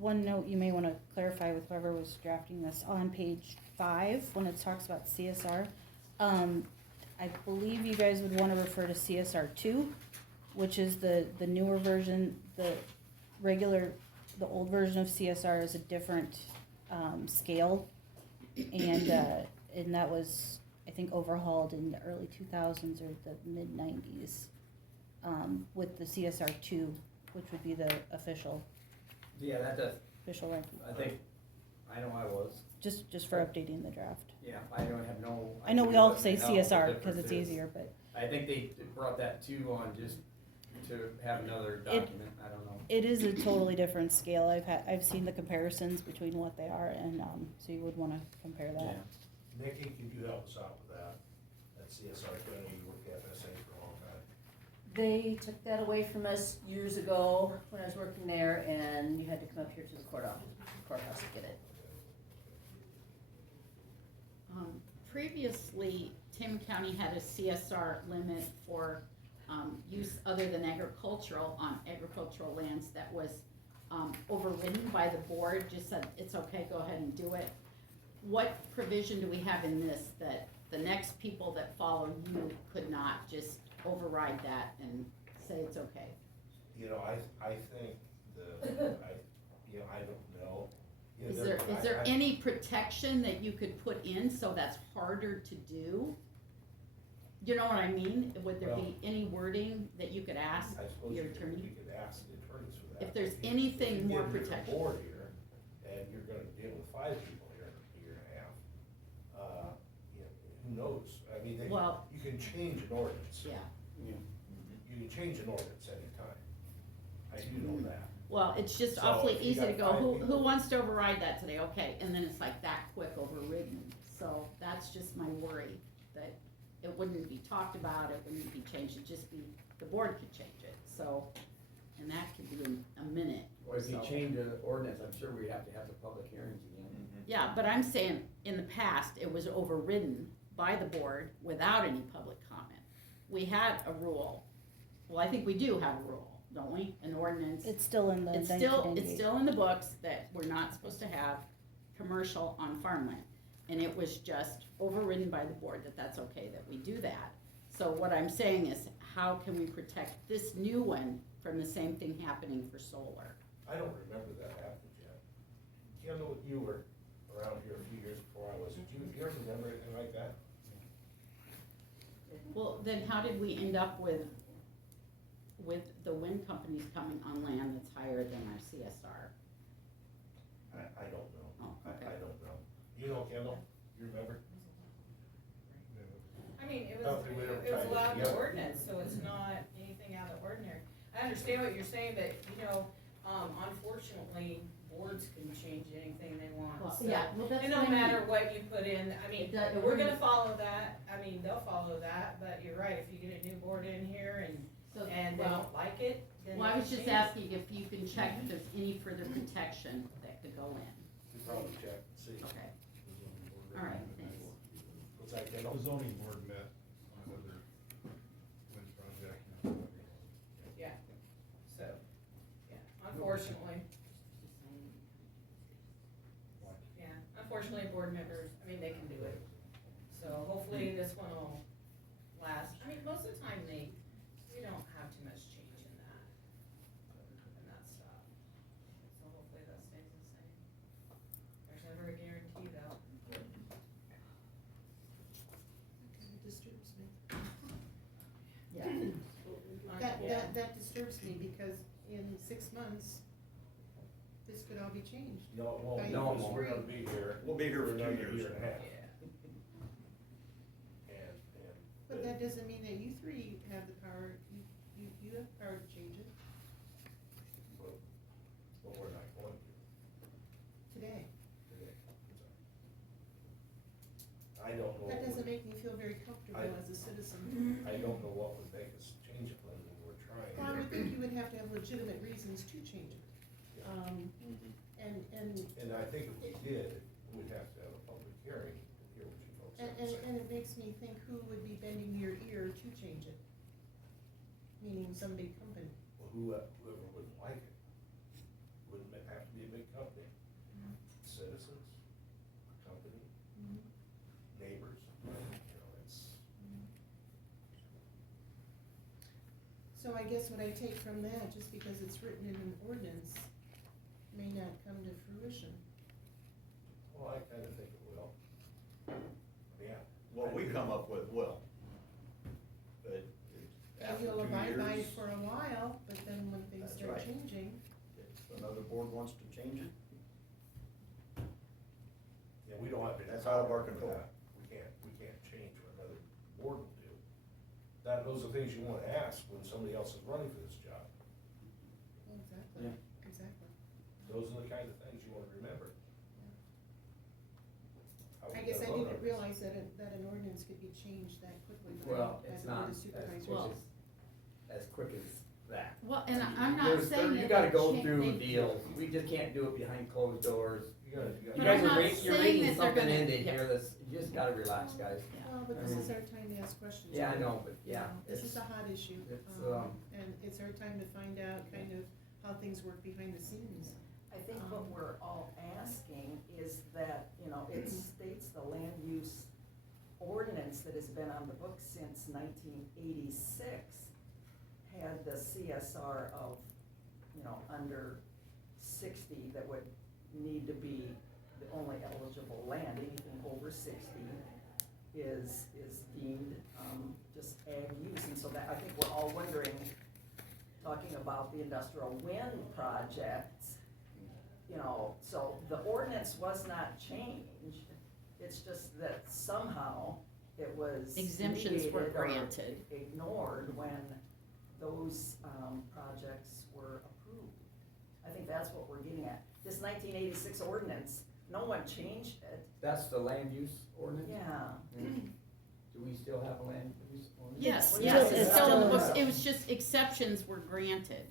one note you may wanna clarify with whoever was drafting this, on page 5, when it talks about CSR, I believe you guys would wanna refer to CSR2, which is the newer version. The old version of CSR is a different, scale, and that was, I think, overhauled in the early 2000s or the mid-90s, with the CSR2, which would be the official Yeah, that does, ranking. I know I was, Just for updating the draft. yeah, I don't have no. I know we idea all what say the hell the CSR because difference it's is. easier, but I think they brought that too on just to have another document, I don't know. it is a totally different scale. I've seen the comparisons between what they are, and so you would want to compare that. Yeah. Nikki, could you help us out with that? That CSR, I know you worked at FSA for a long time. They took that away from us years ago when I was working there, and you had to come up here to the courthouse to get it. Previously, Tama County had a CSR limit for use other than agricultural on agricultural lands that was overridden by the board, just said, it's okay, go ahead and do it. What provision do we have in this that the next people that follow you could not just override that and say it's okay? You know, I think I don't know. You know, Is there any protection that you could put in so that's harder to do? You know what I mean? Would there be any wording that you could ask I suppose your you attorney? could ask the attorneys for that. If there's If you anything more get into the protection. board here, and you're gonna deal with 5 people here in a year and a half, you know, who knows? I mean, Well- you can change an ordinance. Yeah, You can change an ordinance anytime. I do know that. well, it's just So, awfully if you easy to got go, 5 who people- wants to override that today? Okay, and then it's like that quick overridden. So that's just my worry, that it wouldn't be talked about, it wouldn't be changed, it'd just be, the board could change it, so, and that could be in a minute. Or if you So- change the ordinance, I'm sure we'd have to have the public hearings again. Yeah, but I'm saying, in the past, it was overridden by the board without any public comment. We had a rule, well, I think we do have a rule, don't we, an ordinance? It's still in the It's 1998. still in the books that we're not supposed to have commercial on farmland. And it was just overridden by the board that that's okay that we do that. So what I'm saying is, how can we protect this new one from the same thing happening for solar? I don't remember that happening yet. Kendall, you were around here a few years before I was. Do you ever remember anything like that? Well, then how did we end up with the wind companies coming on land that's higher than our CSR? I don't know. Oh, okay. I don't know. You know, Kendall, you remember? I mean, it Oh, was, we were it was trying to allowed in get- the ordinance, so it's not anything out of the ordinary. I understand what you're saying, but, you know, unfortunately, boards can change anything they want, Well, so. yeah, well, that's And no what I mean. matter what you put in, I mean, It does- it we're gonna wouldn't- follow that, I mean, they'll follow that, but you're right, if you get a new board in here and they well, don't like it, then. Well, I they was just change it. asking if you can check if there's any further protection that could go in. You probably check and see. Okay, all right, thanks. What's that, Kendall? The zoning board met on another wind project. Yeah, so, yeah, unfortunately, yeah, unfortunately, board members, I mean, they can do it. So hopefully this one will last, I mean, most of the time we don't have too much change in that stuff. So hopefully that stays the same. There's never a guarantee though. It disturbs me. Yeah. That disturbs me because in 6 months, this could all be changed. No, well, By no, year we're three. gonna be here. We'll be here for 2 another years. year and a half. Yeah. But that doesn't mean that you three have the power, you have the power to change it But we're not going to today. today. I don't know. That doesn't make me feel very comfortable I- as a citizen. I don't know what would make us change it when we were trying. Well, I would think you would have to have legitimate reasons to change it. And I think if we did, we'd have to have a public hearing to hear what you folks have to say. And it makes me think who would be bending your ear to change it? Meaning some big company. Well, whoever wouldn't like it, wouldn't it have to be a big So I guess what I take from that, just because it's written in an ordinance, may not come to fruition. Well, I kinda think it will. Yeah. What we come up with will. But And after you'll 2 abide by it years, for a while, but then when things That's start right. changing, if another board wants to change it, Yeah, we don't have. That's out of our power over control. that. We can't change what another board will do. Those are things you wanna ask when somebody else is running for this job. well, exactly, Yeah. exactly. Those are the kind of things you wanna remember. How I we guess I gotta vote on didn't this. realize that an ordinance could be changed that quickly by Well, by it's the board not of as supervisors. quick as quick as that. Well, and I'm not There's- saying that. You gotta go they through can't- deals, we just can't do it behind closed doors. You gotta. You But guys I'm are not you're saying reading that they're something gonna- into yeah. here that's, you just gotta relax, guys. Well, but this is our time to ask questions. Yeah, I right? know, but You yeah, know, This it's, is a hot issue, it's, and it's our time to find out kind of how things work behind the scenes. I think what we're all asking is that, you know, it states the land use ordinance that has been on the books since 1986 had the CSR of, you know, under 60 that would need to be the only eligible land. Anything over 60 is deemed just ag use. And so that, I think we're all wondering, talking about the industrial wind projects, you know, so the ordinance was not changed. It's just that somehow it was Exemptions were negated or granted. ignored when those projects were approved. I think that's what we're getting at. This 1986 ordinance, no one changed it. that's the land use ordinance? Yeah. Do we still have a land use ordinance? Yes, It's yes, still- it's it's still in the still- books, it was just exceptions were granted.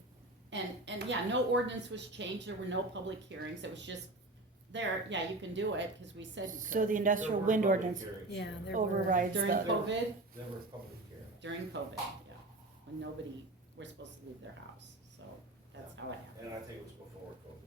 And yeah, no ordinance was changed, there were no public hearings, it was just there, yeah, you can do it, cause we said you So could. the industrial There were wind public ordinance hearings. Yeah, there were. overrides During the, COVID, There were public hearings. during COVID, yeah, when nobody was supposed to leave their house, so that's how it happened. And I think it was before COVID.